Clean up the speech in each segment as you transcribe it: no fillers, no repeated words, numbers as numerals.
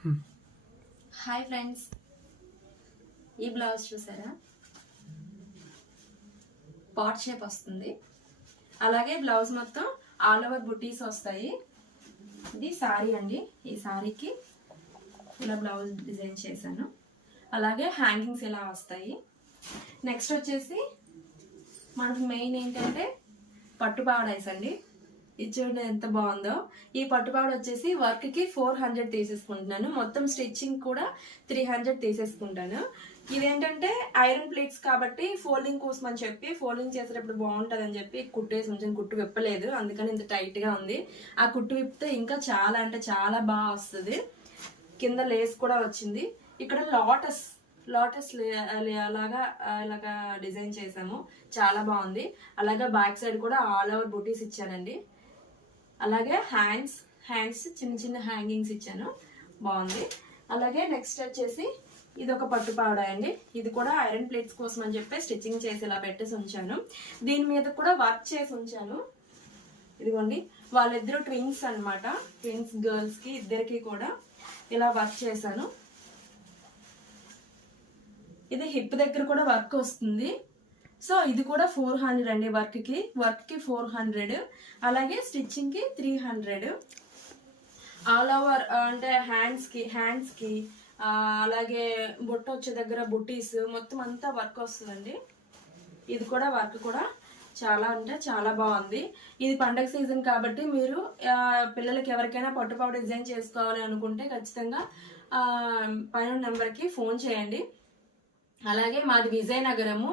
Hi friends, ఈ blouse చూసారా? Pot shape వస్తుంది. అలాగే బ్లౌజ్ మొత్తం ఆల్ ఓవర్ బుటీస్ వస్తాయి. ఇది సారీ అండి. ఈ సారీకి ఇలా బ్లౌజ్ డిజైన్ చేశాను. అలాగే హ్యాంగింగ్స్ ఇలా వస్తాయి. నెక్స్ట్ వచ్చేసి మనకు మెయిన్ ఏంటంటే పట్టు పావడైస్ అండి. ఇది చూడండి ఎంత బాగుందో. ఈ పట్టుపాడు వచ్చేసి వర్క్ కి 400 తీసేసుకుంటున్నాను. మొత్తం స్టిచ్చింగ్ కూడా 300 తీసేసుకుంటాను. ఇదేంటంటే ఐరన్ ప్లేట్స్ కాబట్టి ఫోల్డింగ్ కోసం అని చెప్పి ఫోల్డింగ్ చేసేటప్పుడు బాగుంటది అని చెప్పి కుట్టేసి ఉంచాను. కుట్టు విప్పలేదు, అందుకని ఇంత టైట్ గా ఉంది. ఆ కుట్టు విప్పితే ఇంకా చాలా అంటే చాలా బాగా వస్తుంది. కింద లేస్ కూడా వచ్చింది. ఇక్కడ లోటస్ ఇలాగా డిజైన్ చేసాము, చాలా బాగుంది. అలాగే బ్యాక్ సైడ్ కూడా ఆల్ ఓవర్ బుటీస్ ఇచ్చానండి. అలాగే హ్యాండ్స్ చిన్న చిన్న హ్యాంగింగ్స్ ఇచ్చాను, బాగుంది. అలాగే నెక్స్ట్ వచ్చేసి ఇది ఒక పట్టు పావడా అండి. ఇది కూడా ఐరన్ ప్లేట్స్ కోసం అని చెప్పి స్టిచ్చింగ్ చేసి ఇలా పెట్టేసి ఉంచాను. దీని మీద కూడా వర్క్ చేసి ఉంచాను. ఇదిగోండి, వాళ్ళిద్దరు ట్విన్స్ అన్నమాట. ట్విన్స్ గర్ల్స్ కి ఇద్దరికి కూడా ఇలా వర్క్ చేశాను. ఇది హిప్ దగ్గర కూడా వర్క్ వస్తుంది. సో ఇది కూడా 400 అండి. వర్క్ కి 400, అలాగే స్టిచ్చింగ్ కి 300. ఆల్ ఓవర్ అంటే హ్యాండ్స్ కి అలాగే బొట్టు వచ్చే దగ్గర బుటీస్ మొత్తం అంతా వర్క్ వస్తుందండి. ఇది కూడా వర్క్ కూడా చాలా అంటే చాలా బాగుంది. ఇది పండగ సీజన్ కాబట్టి మీరు పిల్లలకి ఎవరికైనా పట్టుపావు డిజైన్ చేసుకోవాలి అనుకుంటే ఖచ్చితంగా పైన నెంబర్కి ఫోన్ చేయండి. అలాగే మాది విజయనగరము.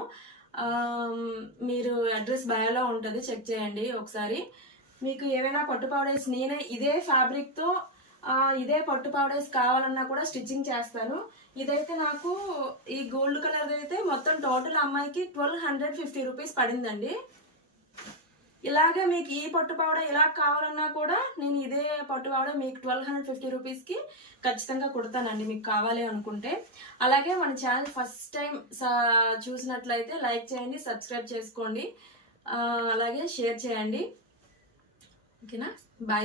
మీరు అడ్రస్ బయోలో ఉంటుంది, చెక్ చేయండి ఒకసారి. మీకు ఏవైనా పట్టు పౌడర్స్ నేనే ఇదే ఫ్యాబ్రిక్తో ఇదే పట్టు పౌడర్స్ కావాలన్నా కూడా స్టిచ్చింగ్ చేస్తాను. ఇదైతే నాకు ఈ గోల్డ్ కలర్ అయితే మొత్తం టోటల్ అమ్మాయికి 1250 రూపీస్ పడిందండి. ఇలాగే మీకు ఈ పట్టు పౌడర్ ఇలా కావాలన్నా కూడా నేను ఇదే పట్టు పౌడర్ మీకు 1250 రూపీస్కి ఖచ్చితంగా కుడతానండి, మీకు కావాలి అనుకుంటే. అలాగే మన ఛానల్ ఫస్ట్ టైం చూసినట్లయితే లైక్ చేయండి, సబ్స్క్రైబ్ చేసుకోండి, అలాగే షేర్ చేయండి. ఓకేనా? బాయ్.